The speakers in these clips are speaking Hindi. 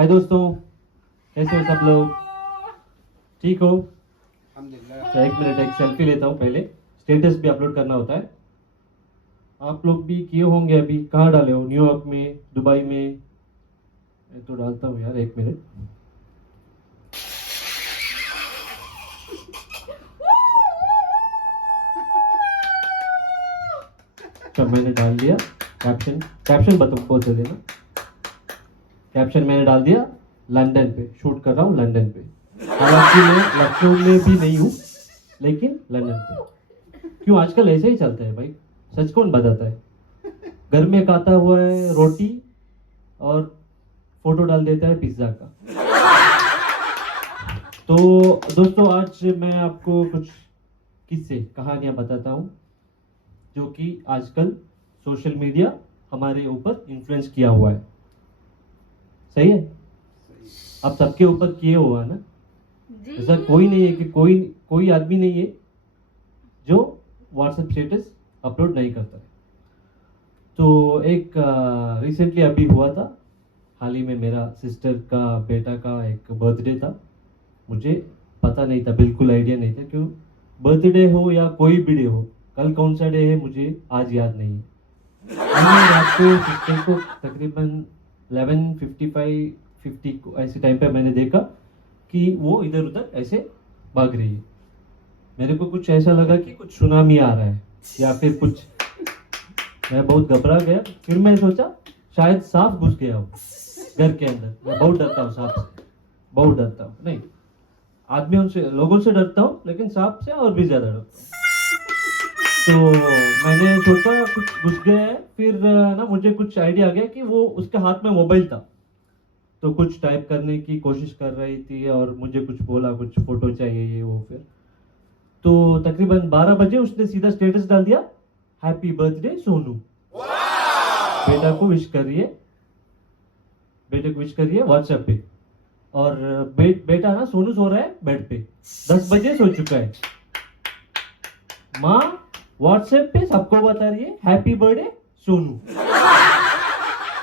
हाय दोस्तों, कैसे हो सब लोग? ठीक हो? तो एक मिनट, एक सेल्फी लेता हूँ पहले। स्टेटस भी अपलोड करना होता है। आप लोग भी किए होंगे। अभी कहाँ डाले हो? न्यूयॉर्क में, दुबई में? मैं तो डालता हूँ यार, एक मिनट। अच्छा, मैंने डाल दिया। कैप्शन कैप्शन बोल दे देना। कैप्शन मैंने डाल दिया, लंदन पे शूट कर रहा हूँ, लंदन पे। हालांकि मैं लखनऊ में भी नहीं हूँ, लेकिन लंदन पे। क्यों आजकल ऐसे ही चलते हैं भाई? सच कौन बताता है? घर में खाता हुआ है रोटी और फोटो डाल देता है पिज्जा का। तो दोस्तों, आज मैं आपको कुछ किस्से कहानियां बताता हूँ, जो कि आजकल सोशल मीडिया हमारे ऊपर इन्फ्लुएंस किया हुआ है। सही है? आप सबके ऊपर किए हुआ ना? ऐसा कोई नहीं है कि कोई कोई आदमी नहीं है जो व्हाट्सएप स्टेटस अपलोड नहीं करता है। तो एक रिसेंटली अभी हुआ था, हाल ही में मेरा सिस्टर का बेटा का एक बर्थडे था। मुझे पता नहीं था, बिल्कुल आइडिया नहीं था। क्यों बर्थडे हो या कोई भी डे हो, कल कौन सा डे है मुझे आज याद नहीं है। मैंने रात को सिस्टर को तकरीबन 11:55 50 को ऐसे टाइम पे मैंने देखा कि वो इधर उधर ऐसे भाग रही है। मेरे को कुछ ऐसा लगा कि कुछ सुनामी आ रहा है या फिर कुछ। मैं बहुत घबरा गया। फिर मैं सोचा शायद सांप घुस गया हो घर के अंदर। मैं बहुत डरता हूँ सांप से, बहुत डरता हूँ। नहीं, आदमियों से, लोगों से डरता हूँ, लेकिन सांप से और भी ज्यादा डरता हूँ। तो मैंने सोचा कुछ घुस गया है। फिर ना मुझे कुछ आइडिया आ गया कि वो उसके हाथ में मोबाइल था, तो कुछ टाइप करने की कोशिश कर रही थी और मुझे कुछ बोला, कुछ फोटो चाहिए ये वो। फिर तो तकरीबन 12 बजे उसने सीधा स्टेटस डाल दिया, हैप्पी बर्थडे सोनू। बेटा को विश करिए, बेटे को विश करिए व्हाट्सएप पे। और बेटा ना सोनू सो रहा है बेड पे, 10 बजे सो चुका है। माँ व्हाट्सएप पे सबको बता रही है हैप्पी बर्थडे सोनू।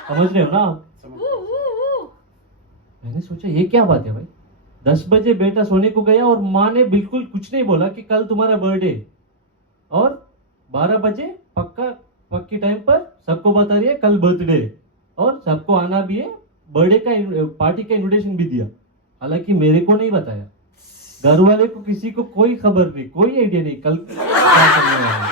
समझ रहे हो ना आप? मैंने सोचा ये क्या बात है भाई? 10 बजे बेटा सोने को गया और माँ ने बिल्कुल कुछ नहीं बोला कि कल तुम्हारा बर्थडे। और 12 बजे पक्की टाइम पर सबको बता रही है कल बर्थडे, और सबको आना भी है, बर्थडे का पार्टी का इनविटेशन भी दिया। हालांकि मेरे को नहीं बताया, घर वाले को किसी को कोई खबर नहीं, कोई आइडिया नहीं कल क्या करने वाला है।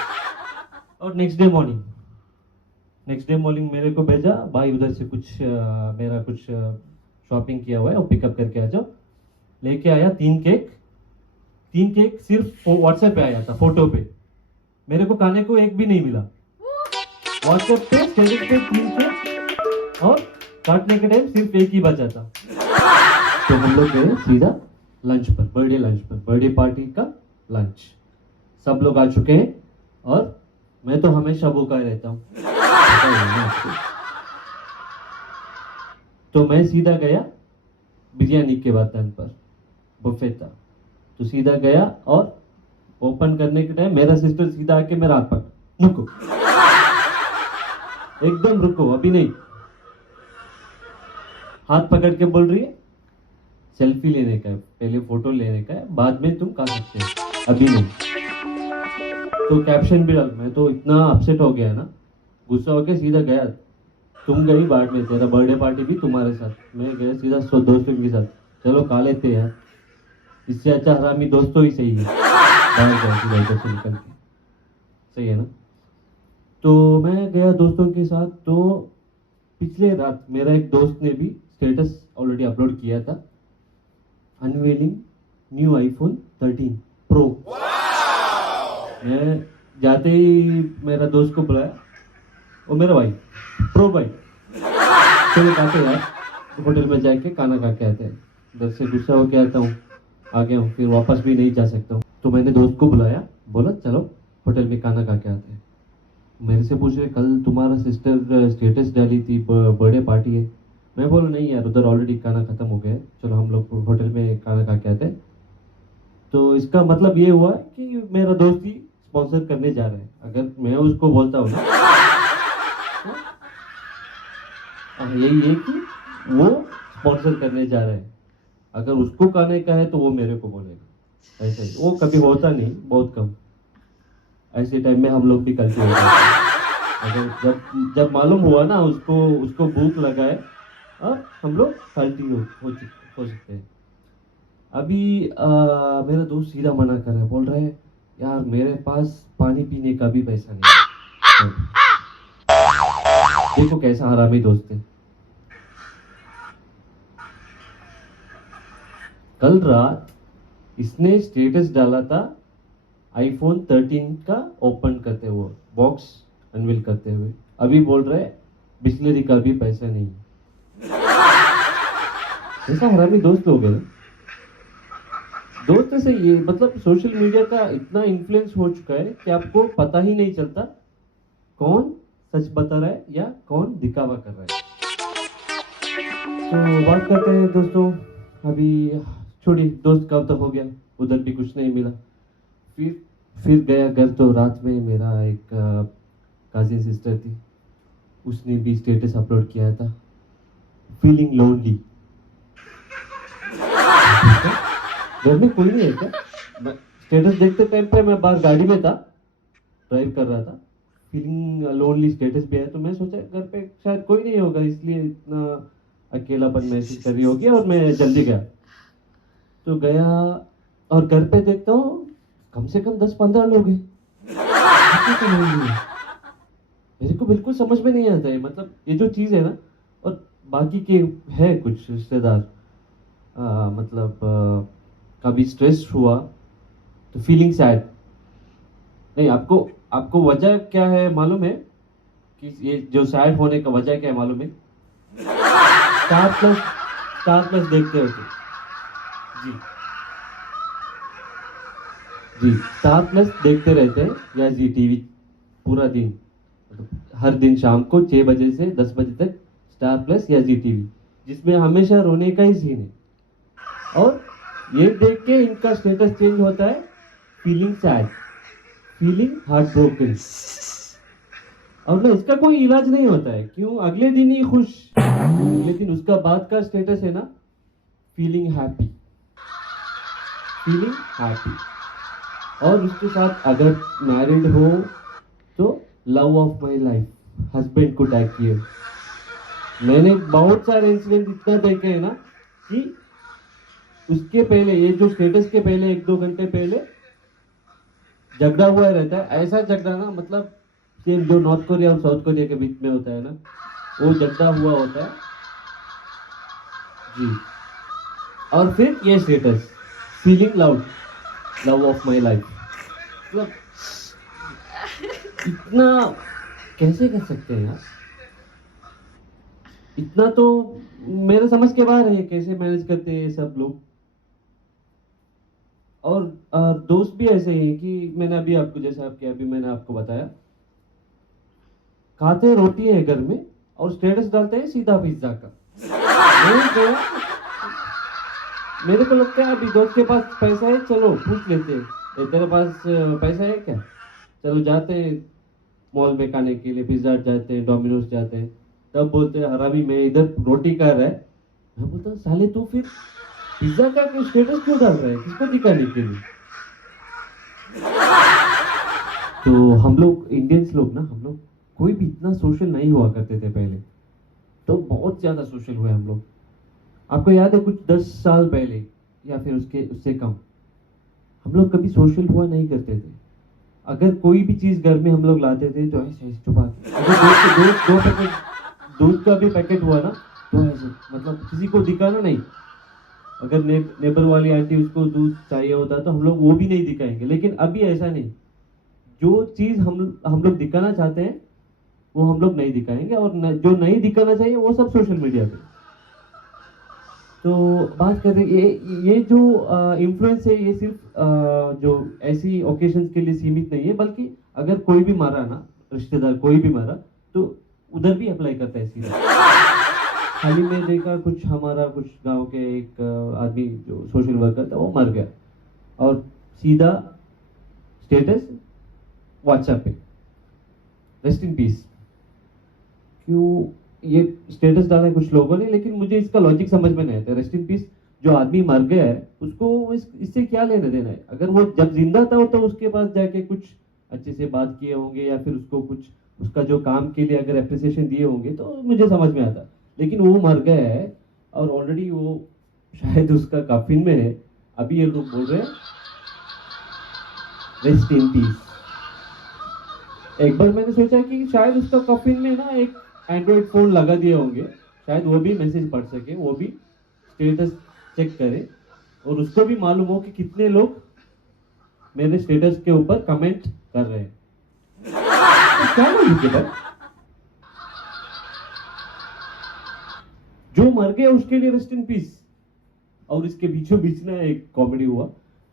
और नेक्स्ट डे मॉर्निंग मेरे को भेजा भाई, उधर से कुछ मेरा कुछ शॉपिंग किया हुआ है और पिकअप करके आ जाओ। लेके आया 3 केक सिर्फ व्हाट्सएप पे आया था, फोटो पे। मेरे को खाने को एक भी नहीं मिला। व्हाट्सएप पे स्टेटस पे 3 केक, और काटने के टाइम सिर्फ एक ही बचा था। तो हम लोग गए सीधा लंच पर, बर्थडे पार्टी का लंच। सब लोग आ चुके हैं और मैं तो हमेशा भूखा रहता हूँ, पता ही है ना आपको। तो मैं सीधा गया बिरयानी के बर्तन पर, बुफे था। तो सीधा गया और ओपन करने के टाइम मेरा सिस्टर सीधा आके मेरा हाथ पकड़, रुको, एकदम रुको, अभी नहीं। हाथ पकड़ के बोल रही है सेल्फी लेने का है, पहले फोटो लेने का है, बाद में तुम खा सकते हो, अभी नहीं। तो कैप्शन भी डाल। मैं तो इतना अपसेट हो गया ना, गुस्सा होके सीधा गया। तुम गई बाद में, तेरा बर्थडे पार्टी भी तुम्हारे साथ। मैं गया सीधा दोस्तों के साथ, चलो खा लेते यार, इससे अच्छा हरामी दोस्तों ही सही है। बाहर गया सीधा इधर से निकल के, सही है ना? तो मैं गया दोस्तों के साथ। तो पिछले रात मेरा एक दोस्त ने भी स्टेटस ऑलरेडी अपलोड किया था, अनवेलिंग न्यू आईफोन 13 प्रो। मैं जाते ही मेरा दोस्त को बुलाया, वो मेरा भाई, प्रो भाई, चलो खाते यार, होटल में जाके खाना खा के आते हैं। इधर से गुस्सा होके आता हूँ, आ गया हूँ, फिर वापस भी नहीं जा सकता हूँ। तो मैंने दोस्त को बुलाया, बोला चलो होटल में खाना खा के आते हैं। मेरे से पूछ रहे कल तुम्हारा सिस्टर स्टेटस डाली थी, बर्थडे पार्टी है। मैं बोला नहीं यार, उधर ऑलरेडी खाना खत्म हो गया है, चलो हम लोग होटल में खाना खा के आते हैं। तो इसका मतलब ये हुआ कि मेरा दोस्त ही स्पॉन्सर करने जा रहे हैं। अगर मैं उसको बोलता हूँ ना, यही है कि वो स्पॉन्सर करने जा रहे हैं, अगर उसको कहने का है तो वो मेरे को बोलेगा। ऐसे ही वो कभी होता नहीं, बहुत कम। ऐसे टाइम में हम लोग भी गलती हो जाते हैं। अगर जब जब मालूम हुआ ना उसको उसको भूख लगा है, अब हम लोग गलती हो सकते हैं। अभी मेरा दोस्त सीधा मना कर रहा है, बोल रहा है यार मेरे पास पानी पीने का भी पैसा नहीं है। देखो कैसा हरामी दोस्त है। कल रात इसने स्टेटस डाला था आईफोन 13 का ओपन करते हुए, बॉक्स अनवील करते हुए। अभी बोल रहे बिस्लरी का भी पैसा नहीं है। ऐसा हरामी दोस्त लोग हैं। दोस्त से ये मतलब सोशल मीडिया का इतना इन्फ्लुएंस हो चुका है कि आपको पता ही नहीं चलता कौन सच बता रहा है या कौन दिखावा कर रहा है। तो बात करते हैं दोस्तों। अभी छोड़ी, दोस्त कब तक हो गया, उधर भी कुछ नहीं मिला। फिर गया घर, तो रात में मेरा एक कजिन सिस्टर थी, उसने भी स्टेटस अपलोड किया था, फीलिंग लोनली। घर में कोई नहीं है क्या? स्टेटस देखते टाइम पे मैं बाहर गाड़ी में था, ड्राइव कर रहा था, फीलिंग लोनली स्टेटस भी है, तो मैं सोचा घर पे शायद कोई नहीं होगा, इसलिए इतना अकेलापन महसूस कर रही होगी, और मैं जल्दी गया। तो गया और घर पे देखता हूँ कम से कम 10-15 लोग हैं। तो नहीं है। मेरे को बिल्कुल समझ में नहीं आता है, मतलब ये जो चीज़ है ना, और बाकी के है कुछ रिश्तेदार, मतलब कभी स्ट्रेस हुआ तो फीलिंग सैड। नहीं, आपको आपको वजह क्या है मालूम है? कि ये जो सैड होने का वजह क्या है मालूम है? स्टार प्लस, स्टार प्लस देखते हो तो। जी जी, स्टार प्लस देखते रहते हैं या जी टीवी पूरा दिन, मतलब हर दिन शाम को 6 बजे से 10 बजे तक स्टार प्लस या जी टीवी, जिसमें हमेशा रोने का ही सीन है। और ये देख के इनका स्टेटस चेंज होता है, feeling sad, feeling heart broken. और ना इसका कोई इलाज नहीं होता है, क्यों? अगले दिन ही खुश, अगले दिन उसका बाद का स्टेटस है ना, फीलिंग हैप्पी, फीलिंग हैप्पी। और उसके साथ अगर मैरिड हो तो love of my life, husband को टैग किए। मैंने बहुत सारे इंसिडेंट इतना देखे हैं ना कि उसके पहले, ये जो स्टेटस के पहले 1-2 घंटे पहले झगड़ा हुआ रहता है। ऐसा झगड़ा ना, मतलब सेम जो नॉर्थ कोरिया और साउथ कोरिया के बीच में होता है ना, वो झगड़ा हुआ होता है जी। और फिर ये status, feeling love, love of my life. मतलब इतना कैसे कर सकते हैं यार? इतना तो मेरे समझ के बाहर है, कैसे मैनेज करते हैं ये सब लोग। और दोस्त भी ऐसे ही हैं कि मैंने अभी आपको, जैसा आपके अभी मैंने आपको बताया, खाते रोटी है घर में और स्टेटस डालते हैं सीधा पिज्जा का। मेरे को लगता है अभी दोस्त के पास पैसा है, चलो पूछ लेते हैं, तेरे पास पैसा है क्या, चलो जाते हैं मॉल में खाने के लिए, पिज्जा हट जाते हैं, डोमिनोज जाते हैं। तब बोलते हैं हरामी मैं इधर रोटी खा रहा है। मैं बोलता हूँ साले तू फिर पिज्जा का स्टेटस क्यों डाल रहा है, किसको दिखाने के लिए? तो हम लोग इंडियंस लोग ना, हम लोग कोई भी इतना सोशल नहीं हुआ करते थे पहले, तो बहुत ज्यादा सोशल हुए हम लोग। आपको याद है कुछ 10 साल पहले या फिर उसके उससे कम, हम लोग कभी सोशल हुआ नहीं करते थे। अगर कोई भी चीज घर में हम लोग लाते थे तो ऐसे ऐसे छुपा के, अगर दो पैकेट दूध का भी पैकेट हुआ ना, तो ऐसे, मतलब किसी को दिखाना नहीं। अगर नेबर वाली आंटी उसको दूध चाहिए होता तो हम लोग वो भी नहीं दिखाएंगे। लेकिन अभी ऐसा नहीं, जो चीज हम लोग दिखाना चाहते हैं वो हम लोग नहीं दिखाएंगे, और जो नहीं दिखाना चाहिए वो सब सोशल मीडिया पे। तो बात करें ये जो इन्फ्लुएंस है, ये सिर्फ जो ऐसी ओकेजन्स के लिए सीमित नहीं है, बल्कि अगर कोई भी मारा ना, रिश्तेदार कोई भी मारा, तो उधर भी अप्लाई करता है सीधा। हाल ही में देखा कुछ, हमारा कुछ गांव के एक आदमी जो सोशल वर्कर था वो मर गया, और सीधा स्टेटस व्हाट्सएप पे, रेस्ट इन पीस। क्यों? ये स्टेटस डाला है कुछ लोगों ने, लेकिन मुझे इसका लॉजिक समझ में नहीं आता। रेस्ट इन पीस, जो आदमी मर गया है उसको इससे क्या लेना देना है? अगर वो जब जिंदा था तो उसके पास जाके कुछ अच्छे से बात किए होंगे, या फिर उसको कुछ उसका जो काम के लिए अगर एप्रिसिएशन दिए होंगे तो मुझे समझ में आता। लेकिन वो मर गया है और ऑलरेडी वो शायद उसका कफिन में है, अभी ये लोग बोल रहे हैं रेस्ट इन पीस। एक बार मैंने सोचा कि शायद उसका कफिन में ना एक एंड्रॉइड फोन लगा दिए होंगे, शायद वो भी मैसेज पढ़ सके, वो भी स्टेटस चेक करे, और उसको भी मालूम हो कि कितने लोग मेरे स्टेटस के ऊपर कमेंट कर रहे हैं। तो क्या लॉजिक है भाई? जो मर गया उसके लिए रेस्ट इन पीस। और इसके बीचों बीच ना एक कॉमेडी हुआ।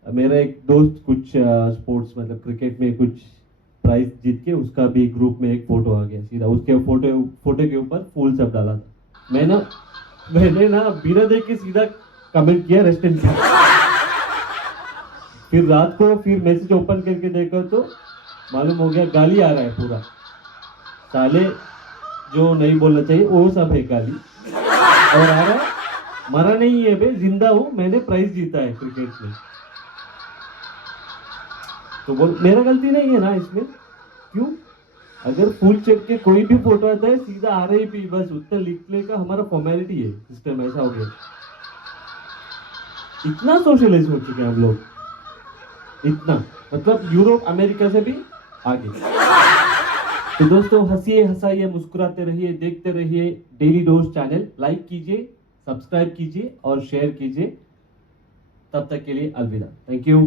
मेरा एक दोस्त कुछ स्पोर्ट्स मतलब क्रिकेट में कुछ प्राइज जीत के, उसका भी ग्रुप में एक फोटो आ गया, सीधा उसके फोटो के ऊपर फूल सब डाला था। मैंने ना बिना देख के सीधा कमेंट किया रेस्ट इन पीस। फिर रात को फिर मैसेज ओपन करके देखा तो मालूम हो गया गाली आ रहा है पूरा, साले जो नहीं बोलना चाहिए वो सब है गाली, और आ रहा है मरा नहीं है बे, जिंदा हूं, मैंने प्राइज जीता है क्रिकेट में। तो बोल मेरा गलती नहीं है ना इसमें? क्यों? अगर फुल चेक के कोई भी फोटो आता है सीधा RIP, बस उत्तर लिखने का हमारा फॉर्मेलिटी है, सिस्टम ऐसा हो गया। इतना सोशलाइज हो चुके हैं हम लोग, इतना मतलब यूरोप अमेरिका से भी आगे। तो दोस्तों हंसिए हंसाइए मुस्कुराते रहिए, देखते रहिए डेली डोज चैनल। लाइक कीजिए, सब्सक्राइब कीजिए और शेयर कीजिए। तब तक के लिए अलविदा। Thank you.